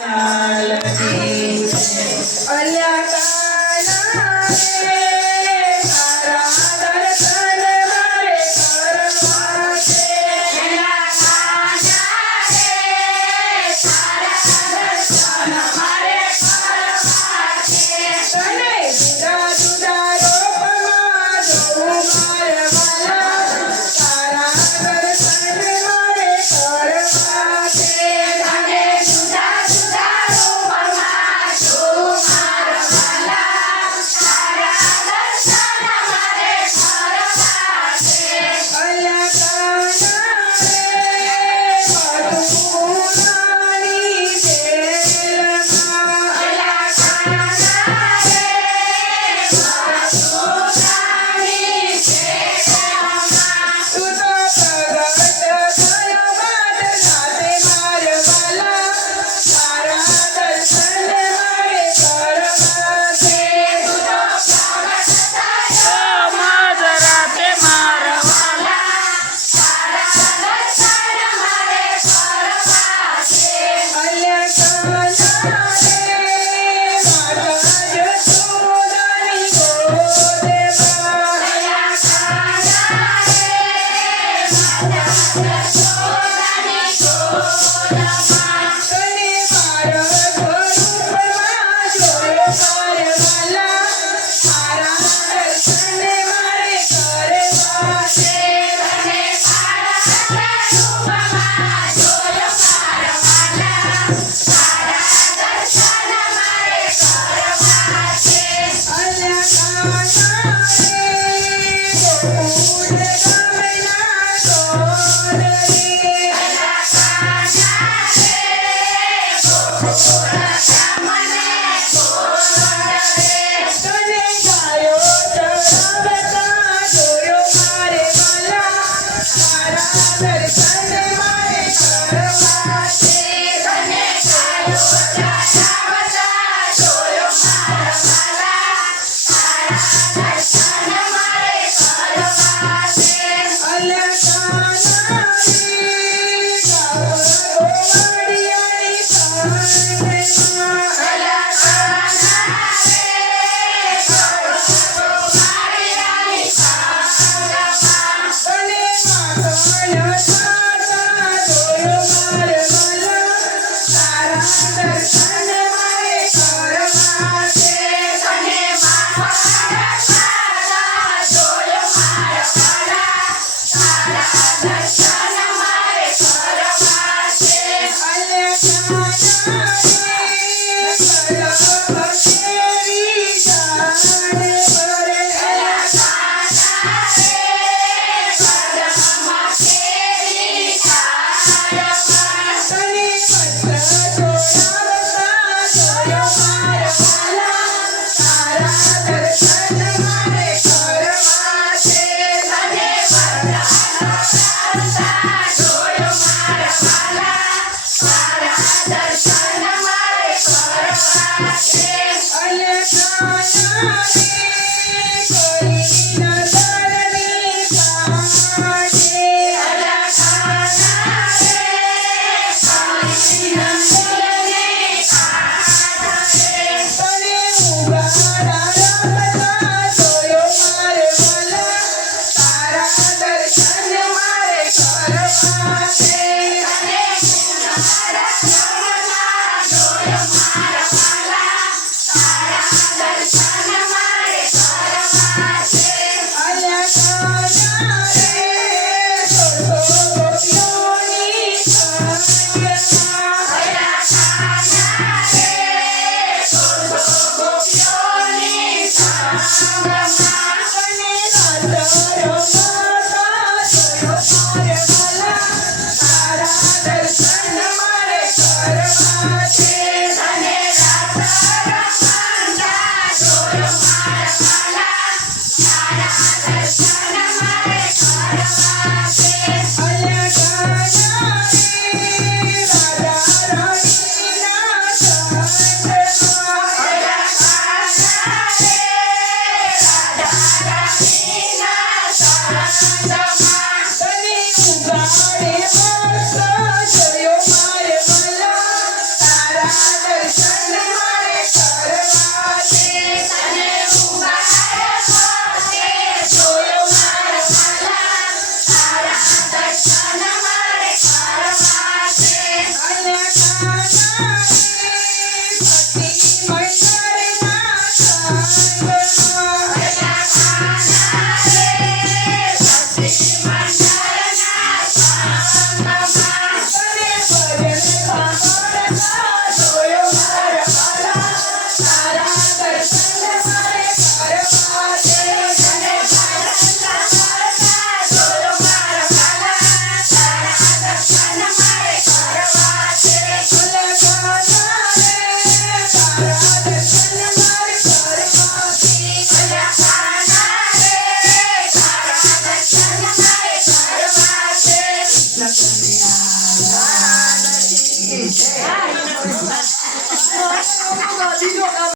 અલ્યા કાના રે તારા દર્શન મારે કરવા છે. અલ્યા કાના રે તારા દર્શન મારે કરવા છે. તને જુદા જુદા રૂપમાં જોઉં મારા વાલા, તારા દર્શન મારે કરવા છે. તને જુદા જુદા રૂપમાં જોઉં મારા વાલા, તારા દર્શન મારે કરવા છે. અલ્યા કાના રે મધુરાની જેલમાં, અલ્યા કાના રે મધુરાની જેલમાં, તું તો પ્રગટ થયો બાદ સાથે મારા વાલા, તારા દર્શન મારે કરવા છે. તું તો પ્રગટ થયો મધરાતે મારા વાલા, તારા દર્શન મારે કરવા છે. અલ્યા કાના રે માતા જશોદાની ગોદમાં, અલ્યા કાના રે માતા જશોદાની ગોદમાં, તને મારા સ્વરૂપમાં જોયો મારા વાલા, તારા દર્શન મારે કરવા છે. તને મારા સ્વરૂપમાં જોયો મારા વાલા, તારા દર્શન મારે કરવા છે. અલ્યા કાના રે ગોકુળ ગામના ગોર રે, અલ્યા કાના રે ગોકુળ ગામના ગોર રે, તને ગાયો ચરાવતા જોયો મારે વાલા, તારા દર્શન મારે કરવા છે. તને ગાયો ચરાવતા જોયો મારા વાલા, તારા દર્શન મારે કરવા છે. અલ્યા કાના રે ગોવાળિયાની સાંજમાં, અલ્યા કાના રે ગોવાળિયાની સાંજમાં, તને માખણ છાતા જોયો મારા વાલા, તારા દર્શન મારે કરવા છે. તને માખણ છાતા જોયો મારા વાલા, તારા દર્શન મારે કરવા છે. અલ્યા કાના રે કલમ કેરી જાણે ભરે, અલ્યા કાના રે કલમ કેરી જાણમાં, તને વસ્ત્ર જોડાવતા જોયો મારા વાલા, તારા દર્શન મારે કરવા છે. તને વસ્ત્ર જોડાવતા જોયો મારા વાલા, તારા દર્શન મારે કરવા છે. અલ્યા કાના રે કોઈ નજરની કાઢે, અલ્યા કાના રે કોઈ નજરની કાઢે, તને ઉગાડા રમતા જોયો મારે વાલા, તારા દર્શન મારે કરવા છે. તને ઉગાડા રમતા જોયો મારા વાલા, તારા દર્શન મારે કરવા છે. અલ્યા કાના રે સોળસો ગોપીઓની સંગમાં, અલ્યા કાના રે સોળસો ગોપીઓની સંગમાં, તને રાધા રમતા જોયો મારા વાલા, તારા દર્શન મારે કરવા છે. તને રાધા દીકરો